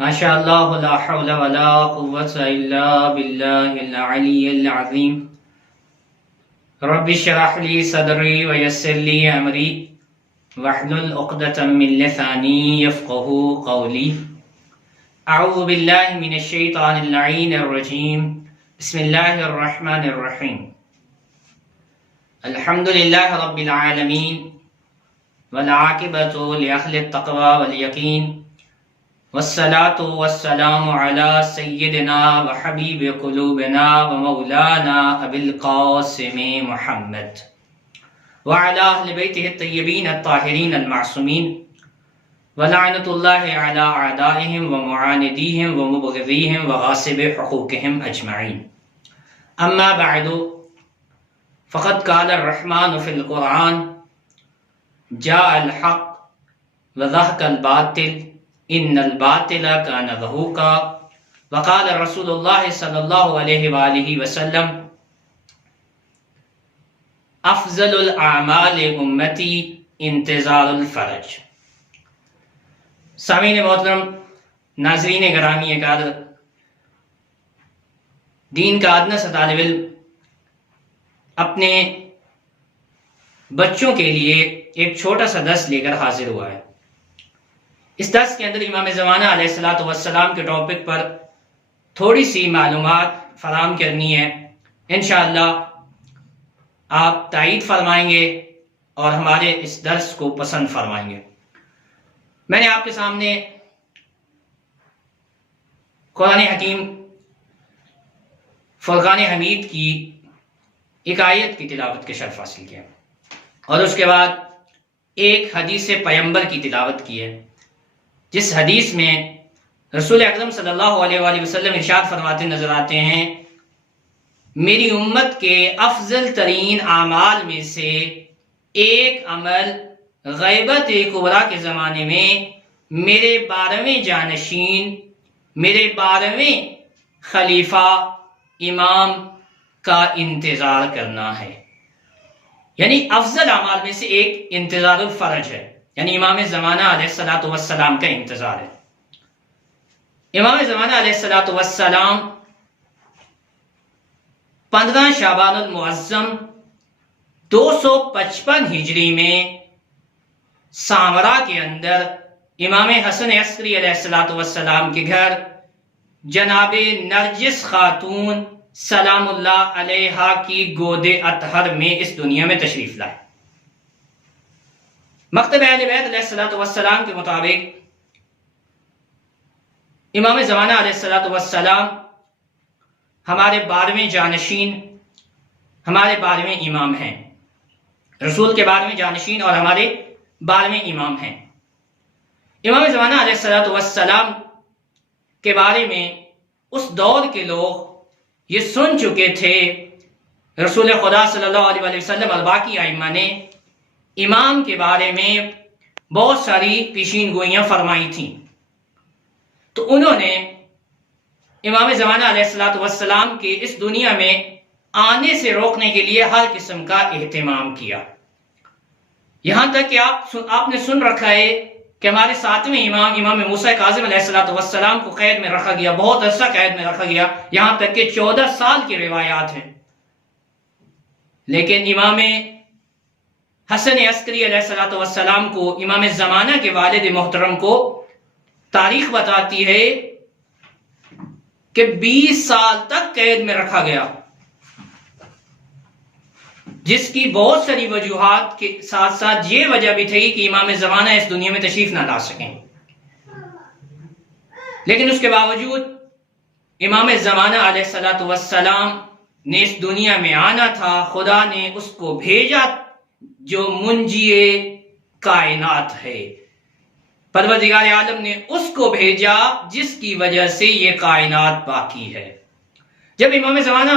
ماشاء اللہ لا حول ولا قوة الا باللہ العلی العظیم رب اشرح لی صدری ویسر لی امری واحلل عقدۃ من لسانی یفقهوا قولی اعوذ باللہ من الشیطان اللعین الرجیم بسم اللہ الرحمن الرحیم الحمد للہ رب العالمین والعاقبۃ لأہل التقوی والیقین والصلاة والسلام على سیدنا وحبیب قلوبنا ومولانا ابی القاسم محمد وعلى اہل بیتہ الطیبین الطاہرین المعصومین ولعنۃ اللہ علی اعدائہم ومعاندیہم ومبغضیہم وغاصب حقوقہم اجمعین اما بعد فقد قال الرحمن فی القرآن جاء الحق وزهق الباطل ان الباطل کان زہوقا وقال رسول اللہ صلی اللہ علیہ وآلہ وسلم افضل الاعمال امتی انتظار الفرج۔ سامعین محترم، ناظرین گرامی قدر، دین کا ادنیٰ سا طالب علم اپنے بچوں کے لیے ایک چھوٹا سا درس لے کر حاضر ہوا ہے۔ اس درس کے اندر امام زمانہ علیہ الصلوۃ والسلام کے ٹاپک پر تھوڑی سی معلومات فراہم کرنی ہے۔ انشاءاللہ آپ تائید فرمائیں گے اور ہمارے اس درس کو پسند فرمائیں گے۔ میں نے آپ کے سامنے قرآن حکیم فرقان حمید کی ایک آیت کی تلاوت کے شرف حاصل کیا اور اس کے بعد ایک حدیث پیغمبر کی تلاوت کی ہے، جس حدیث میں رسول اکرم صلی اللہ علیہ وآلہ وسلم ارشاد فرماتے نظر آتے ہیں، میری امت کے افضل ترین اعمال میں سے ایک عمل غیبت کبریٰ کے زمانے میں میرے 12ویں جانشین، میرے 12ویں خلیفہ امام کا انتظار کرنا ہے۔ یعنی افضل اعمال میں سے ایک انتظار الفرج ہے، یعنی امام زمانہ علیہ الصلوۃ والسلام کا انتظار ہے۔ امام زمانہ علیہ الصلوۃ والسلام 15 شعبان المعظم 255 ہجری میں سامرا کے اندر امام حسن عسکری علیہ الصلوۃ والسلام کے گھر جناب نرجس خاتون سلام اللہ علیہا کی گود اطہر میں اس دنیا میں تشریف لائے۔ مکتب اہل بیت علیہ الصلوۃ والسلام کے مطابق امام زمانہ علیہ الصلوۃ والسلام ہمارے 12ویں جانشین، ہمارے 12ویں امام ہیں، رسول کے 12ویں جانشین اور ہمارے 12ویں امام ہیں۔ امام زمانہ علیہ الصلوۃ والسلام کے بارے میں اس دور کے لوگ یہ سن چکے تھے، رسول خدا صلی اللہ علیہ وسلم اور باقی ائمہ نے امام کے بارے میں بہت ساری پیشین گوئیاں فرمائی تھیں، تو انہوں نے امام زمانہ علیہ الصلوۃ والسلام کے اس دنیا میں آنے سے روکنے کے لیے ہر قسم کا اہتمام کیا۔ یہاں تک کہ آپ نے سن رکھا ہے کہ ہمارے 7ویں امام، امام موسیٰ کاظم علیہ الصلوۃ والسلام کو قید میں رکھا گیا، بہت عرصہ قید میں رکھا گیا، یہاں تک کہ 14 سال کی روایات ہیں۔ لیکن امام حسن عسکری علیہ الصلوۃ والسلام کو، امام زمانہ کے والد محترم کو، تاریخ بتاتی ہے کہ 20 سال تک قید میں رکھا گیا، جس کی بہت ساری وجوہات کے ساتھ ساتھ یہ وجہ بھی تھی کہ امام زمانہ اس دنیا میں تشریف نہ لا سکیں۔ لیکن اس کے باوجود امام زمانہ علیہ الصلوۃ والسلام نے اس دنیا میں آنا تھا، خدا نے اس کو بھیجا جو منجی کائنات ہے، پروردگار عالم نے اس کو بھیجا جس کی وجہ سے یہ کائنات باقی ہے۔ جب امام زمانہ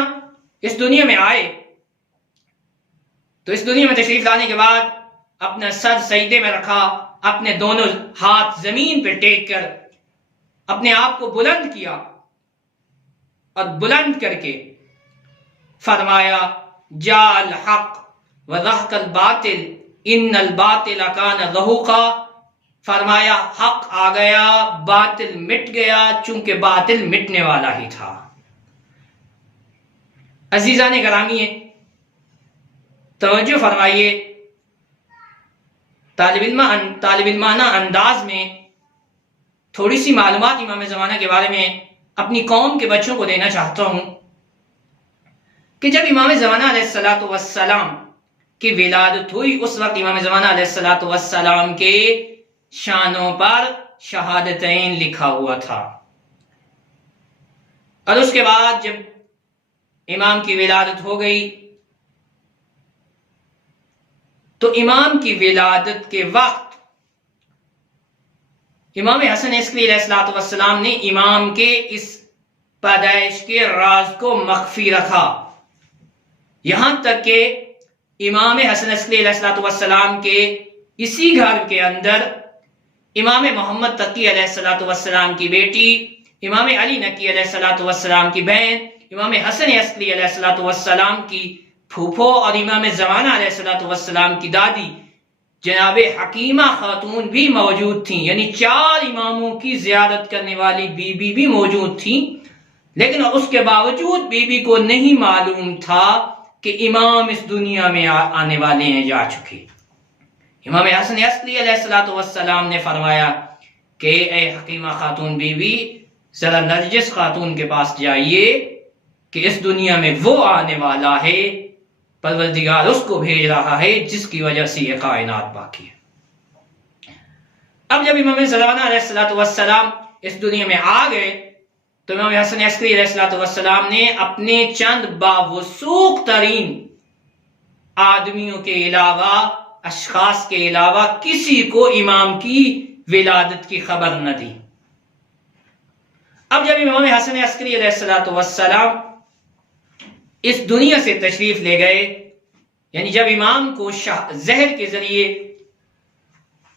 اس دنیا میں آئے تو اس دنیا میں تشریف لانے کے بعد اپنا سر سجدے میں رکھا، اپنے دونوں ہاتھ زمین پہ ٹیک کر اپنے آپ کو بلند کیا اور بلند کر کے فرمایا جاء الحق وزهق الباطل ان الباطل کان زہوقا، فرمایا حق آ گیا، باطل مٹ گیا، چونکہ باطل مٹنے والا ہی تھا۔ عزیزان گرامی، توجہ فرمائیے، طالب علمانہ انداز میں تھوڑی سی معلومات امام زمانہ کے بارے میں اپنی قوم کے بچوں کو دینا چاہتا ہوں کہ جب امام زمانہ علیہ السلام کی ولادت ہوئی، اس وقت امام زمانہ علیہ السلام کے شانوں پر شہادتین لکھا ہوا تھا، اور اس کے بعد جب امام کی ولادت ہو گئی تو امام کی ولادت کے وقت امام حسن عسکری علیہ السلام نے امام کے اس پیدائش کے راز کو مخفی رکھا، یہاں تک کہ امام حسن عسکری علیہ السلام کے اسی گھر کے اندر امام محمد تقی علیہ السلام کی بیٹی، امام علی نقی علیہ السلام کی بہن، امام حسن عسکری علیہ السلام کی پھوپھو اور امام زمانہ علیہ السلام کی دادی جناب حکیمہ خاتون بھی موجود تھیں، یعنی 4 اماموں کی زیارت کرنے والی بی بی بھی موجود تھیں، لیکن اس کے باوجود بی بی کو نہیں معلوم تھا کہ امام اس دنیا میں آنے والے ہیں، جا چکے۔ امام حسن عسکری علیہ السلام نے فرمایا کہ اے حکیمہ خاتون بی بی، ذرا نرجس خاتون کے پاس جائیے کہ اس دنیا میں وہ آنے والا ہے، پروردگار اس کو بھیج رہا ہے جس کی وجہ سے یہ کائنات باقی ہے۔ اب جب امام زمانہ علیہ السلام اس دنیا میں آ گئے تو امام حسن عسکری علیہ السلام نے اپنے چند باوثوق ترین آدمیوں کے علاوہ، اشخاص کے علاوہ کسی کو امام کی ولادت کی خبر نہ دی۔ اب جب امام حسن عسکری علیہ السلام اس دنیا سے تشریف لے گئے، یعنی جب امام کو زہر کے ذریعے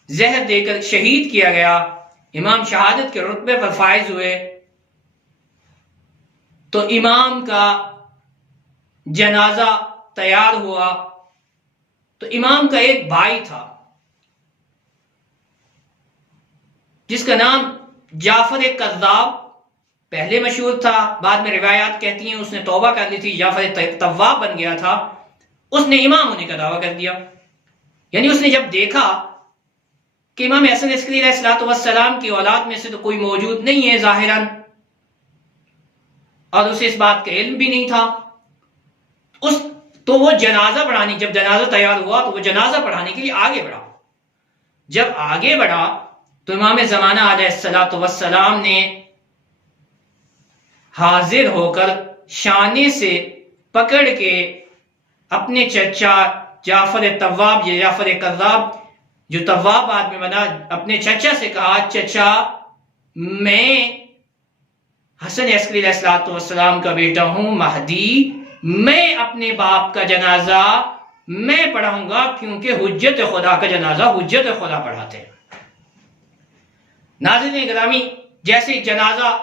زہر دے کر شہید کیا گیا، امام شہادت کے رتبے پر فائز ہوئے، تو امام کا جنازہ تیار ہوا، تو امام کا ایک بھائی تھا جس کا نام جعفر کذاب پہلے مشہور تھا، بعد میں روایات کہتی ہیں اس نے توبہ کر لی تھی، جعفر تواب بن گیا تھا، اس نے امام ہونے کا دعویٰ کر دیا۔ یعنی اس نے جب دیکھا کہ امام حسن عسکری علیہ السلام کی اولاد میں سے تو کوئی موجود نہیں ہے ظاہراً، اور اسے اس بات کا علم بھی نہیں تھا، تو وہ جنازہ پڑھانے، جب جنازہ تیار ہوا تو وہ جنازہ پڑھانے کے لیے آگے بڑھا۔ جب آگے بڑھا تو امام زمانہ علیہ السلام نے حاضر ہو کر شانے سے پکڑ کے اپنے چچا جعفر تواب یا جعفر کذاب، جو تواب آدمی بنا، اپنے چچا سے کہا، چچا میں حسن عسکری علیہ السلام کا بیٹا ہوں مہدی، میں اپنے باپ کا جنازہ میں پڑھاؤں گا، کیونکہ حجت خدا کا جنازہ حجت خدا پڑھاتے ہیں۔ ناظرین گرامی، جیسے جنازہ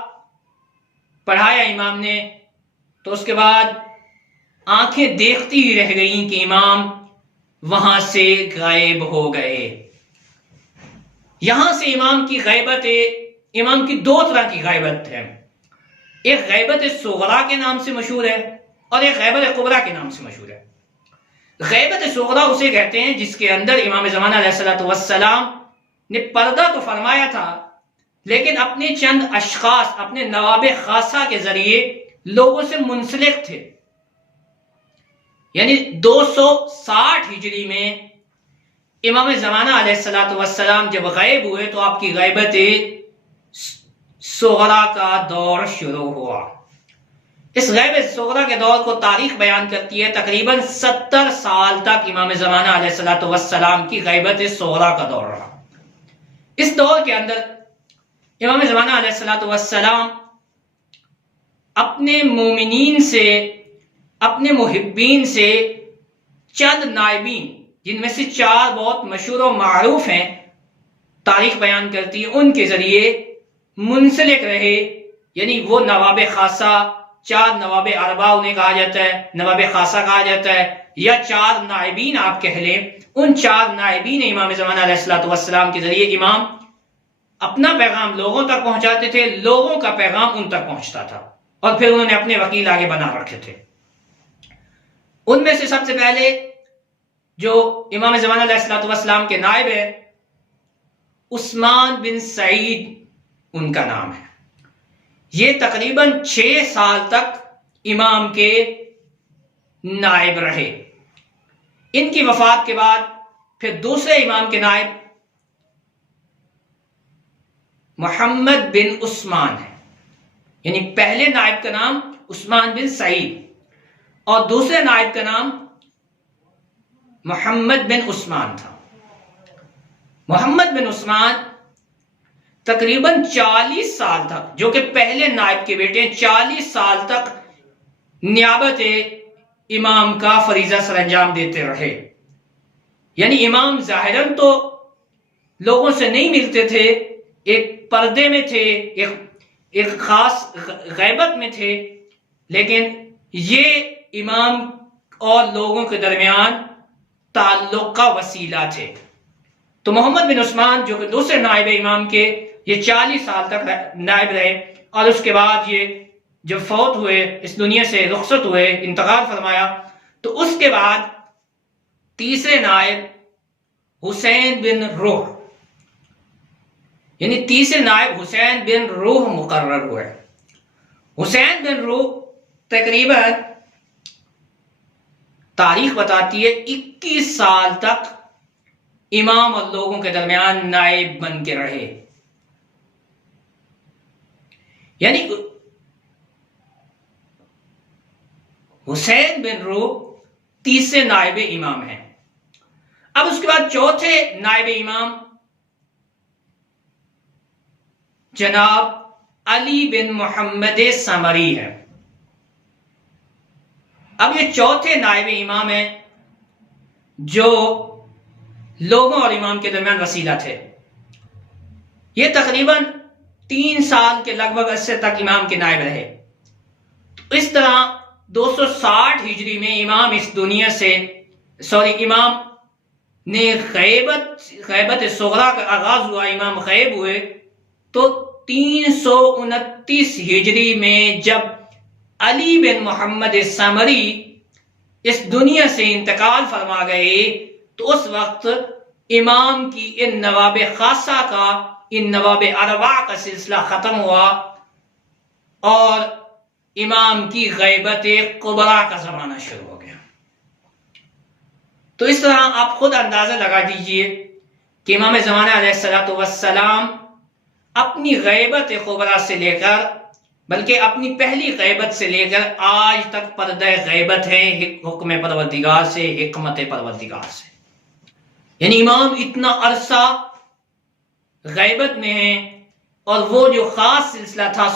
پڑھایا امام نے تو اس کے بعد آنکھیں دیکھتی ہی رہ گئیں کہ امام وہاں سے غائب ہو گئے۔ یہاں سے امام کی غیبت، امام کی 2 طرح کی غیبت ہے، ایک غیبت صغرا کے نام سے مشہور ہے اور ایک غیبت کبریٰ کے نام سے مشہور ہے۔ غیبت صغرا اسے کہتے ہیں جس کے اندر امام زمانہ علیہ السلام نے پردہ تو فرمایا تھا، لیکن اپنے چند اشخاص، اپنے نواب خاصہ کے ذریعے لوگوں سے منسلک تھے۔ یعنی 260 ہجری میں امام زمانہ علیہ السلام جب غائب ہوئے تو آپ کی غیبت صغرا کا دور شروع ہوا۔ اس غیبت صغرا کے دور کو تاریخ بیان کرتی ہے، تقریباً 70 سال تک امام زمانہ علیہ السلام کی غیبت صغرا کا دور رہا۔ اس دور کے اندر امام زمانہ علیہ السلام اپنے مومنین سے، اپنے محبین سے چند نائبین، جن میں سے 4 بہت مشہور و معروف ہیں، تاریخ بیان کرتی ہے، ان کے ذریعے منسلک رہے۔ یعنی وہ نواب خاصہ، 4 نواب اربا انہیں کہا جاتا ہے، نواب خاصہ کہا جاتا ہے، یا 4 نائبین آپ کہہ لیں، ان 4 نائبین امام زمانہ علیہ السلام کے ذریعے امام اپنا پیغام لوگوں تک پہنچاتے تھے، لوگوں کا پیغام ان تک پہنچتا تھا، اور پھر انہوں نے اپنے وکیل آگے بنا رکھے تھے۔ ان میں سے سب سے پہلے جو امام زمان علیہ الصلوۃ والسلام کے نائب ہے، عثمان بن سعید ان کا نام ہے۔ یہ تقریباً 6 سال تک امام کے نائب رہے۔ ان کی وفات کے بعد پھر دوسرے امام کے نائب محمد بن عثمان ہے، یعنی پہلے نائب کا نام عثمان بن سعید اور دوسرے نائب کا نام محمد بن عثمان تھا۔ محمد بن عثمان تقریباً 40 سال تک، جو کہ پہلے نائب کے بیٹے ہیں، 40 سال تک نیابت امام کا فریضہ سر انجام دیتے رہے۔ یعنی امام ظاہراً تو لوگوں سے نہیں ملتے تھے، ایک پردے میں تھے، ایک خاص غیبت میں تھے، لیکن یہ امام اور لوگوں کے درمیان تعلق کا وسیلہ تھے۔ تو محمد بن عثمان جو کہ دوسرے نائب امام کے، یہ 40 سال تک نائب رہے، اور اس کے بعد یہ جب فوت ہوئے، اس دنیا سے رخصت ہوئے، انتقال فرمایا، تو اس کے بعد تیسرے نائب حسین بن روح، یعنی تیسرے نائب حسین بن روح مقرر ہوئے۔ حسین بن روح تقریباً تاریخ بتاتی ہے 21 سال تک امام اور لوگوں کے درمیان نائب بن کے رہے۔ یعنی حسین بن روح تیسرے نائب امام ہیں۔ اب اس کے بعد چوتھے نائب امام جناب علی بن محمد سمری ہے۔ اب یہ چوتھے نائب امام ہیں جو لوگوں اور امام کے درمیان وسیلہ تھے۔ یہ تقریباً 3 سال کے لگ بھگ عرصے تک امام کے نائب رہے۔ اس طرح 260 ہجری میں امام اس دنیا سے امام نے غیبت صغریٰ کا آغاز ہوا، امام غیب ہوئے، تو 329 ہجری میں جب علی بن محمد سمری اس دنیا سے انتقال فرما گئے، تو اس وقت امام کی ان نواب خاصہ کا، ان نواب اربع کا سلسلہ ختم ہوا، اور امام کی غیبت کبریٰ کا زمانہ شروع ہو گیا۔ تو اس طرح آپ خود اندازہ لگا دیجئے کہ امام زمانہ علیہ السلام اپنی غیبت کبریٰ سے لے کر، بلکہ اپنی پہلی غیبت سے لے کر آج تک پردہ غیبت ہے، حکم پروردگار سے، حکمت پروردگار سے۔ یعنی امام اتنا عرصہ غیبت میں ہیں، اور وہ جو خاص سلسلہ تھا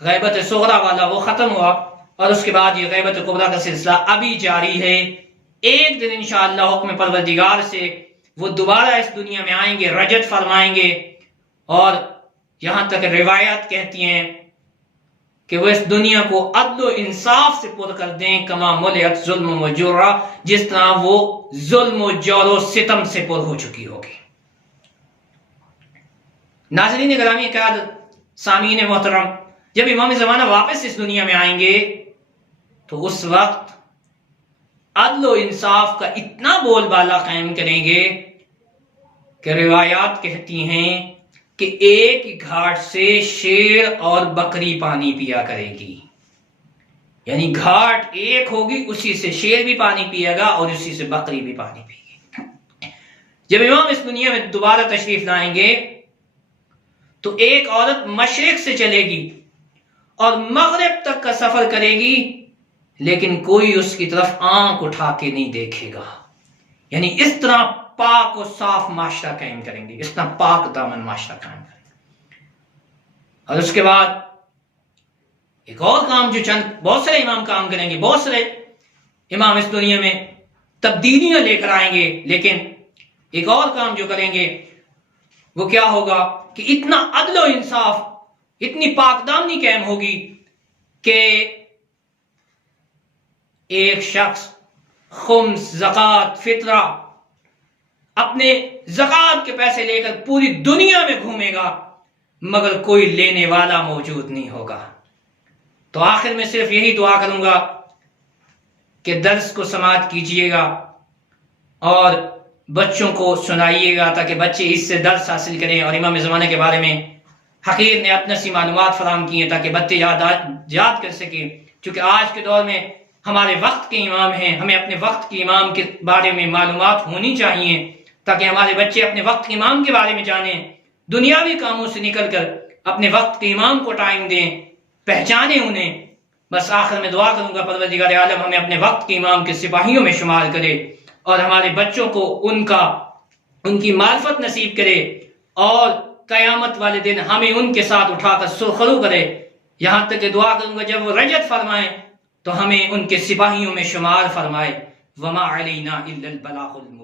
غیبت صغریٰ والا، وہ ختم ہوا، اور اس کے بعد یہ غیبت کبریٰ کا سلسلہ ابھی جاری ہے۔ ایک دن انشاءاللہ حکم پروردگار سے وہ دوبارہ اس دنیا میں آئیں گے، رجعت فرمائیں گے، اور یہاں تک روایات کہتی ہیں کہ وہ اس دنیا کو عدل و انصاف سے پر کر دیں، کما ملئت ظلم و جورا، جس طرح وہ ظلم و جور و ستم سے پر ہو چکی ہوگی۔ ناظرین گرامی قدر، سامعین محترم، جب امام زمانہ واپس اس دنیا میں آئیں گے تو اس وقت عدل و انصاف کا اتنا بول بالا قائم کریں گے کہ روایات کہتی ہیں کہ ایک ہی گھاٹ سے شیر اور بکری پانی پیا کرے گی۔ یعنی گھاٹ ایک ہوگی، اسی سے شیر بھی پانی پیے گا اور اسی سے بکری بھی پانی پی گی۔ جب امام اس دنیا میں دوبارہ تشریف لائیں گے تو ایک عورت مشرق سے چلے گی اور مغرب تک کا سفر کرے گی، لیکن کوئی اس کی طرف آنکھ اٹھا کے نہیں دیکھے گا۔ یعنی اس طرح پاک و صاف معاشرہ قائم کریں گے، اس طرح پاک دامن معاشرہ قائم کریں گے۔ اور اس کے بعد ایک اور کام جو بہت سارے امام کام کریں گے، بہت سارے امام اس دنیا میں تبدیلیاں لے کر آئیں گے، لیکن ایک اور کام جو کریں گے وہ کیا ہوگا کہ اتنا عدل و انصاف، اتنی پاک دامنی قائم ہوگی کہ ایک شخص خمس، زکوٰۃ، فطرہ اپنے زکات کے پیسے لے کر پوری دنیا میں گھومے گا مگر کوئی لینے والا موجود نہیں ہوگا۔ تو آخر میں صرف یہی دعا کروں گا کہ درس کو سماعت کیجئے گا اور بچوں کو سنائیے گا تاکہ بچے اس سے درس حاصل کریں، اور امام زمانے کے بارے میں حقیر نے اپنا سی معلومات فراہم کی ہیں تاکہ بچے یاد کر سکیں، چونکہ آج کے دور میں ہمارے وقت کے امام ہیں، ہمیں اپنے وقت کے امام کے بارے میں معلومات ہونی چاہیے تاکہ ہمارے بچے اپنے وقت کے امام کے بارے میں جانیں، دنیاوی کاموں سے نکل کر اپنے وقت کے امام کو ٹائم دیں، پہچانیں انہیں۔ بس آخر میں دعا کروں گا پروردگار عالم ہمیں اپنے وقت کے امام کے سپاہیوں میں شمار کرے اور ہمارے بچوں کو ان کی معرفت نصیب کرے، اور قیامت والے دن ہمیں ان کے ساتھ اٹھا کر سرخرو کرے۔ یہاں تک کہ دعا کروں گا جب وہ رجعت فرمائیں تو ہمیں ان کے سپاہیوں میں شمار فرمائے۔ وما علینا الا البلاغ المبین۔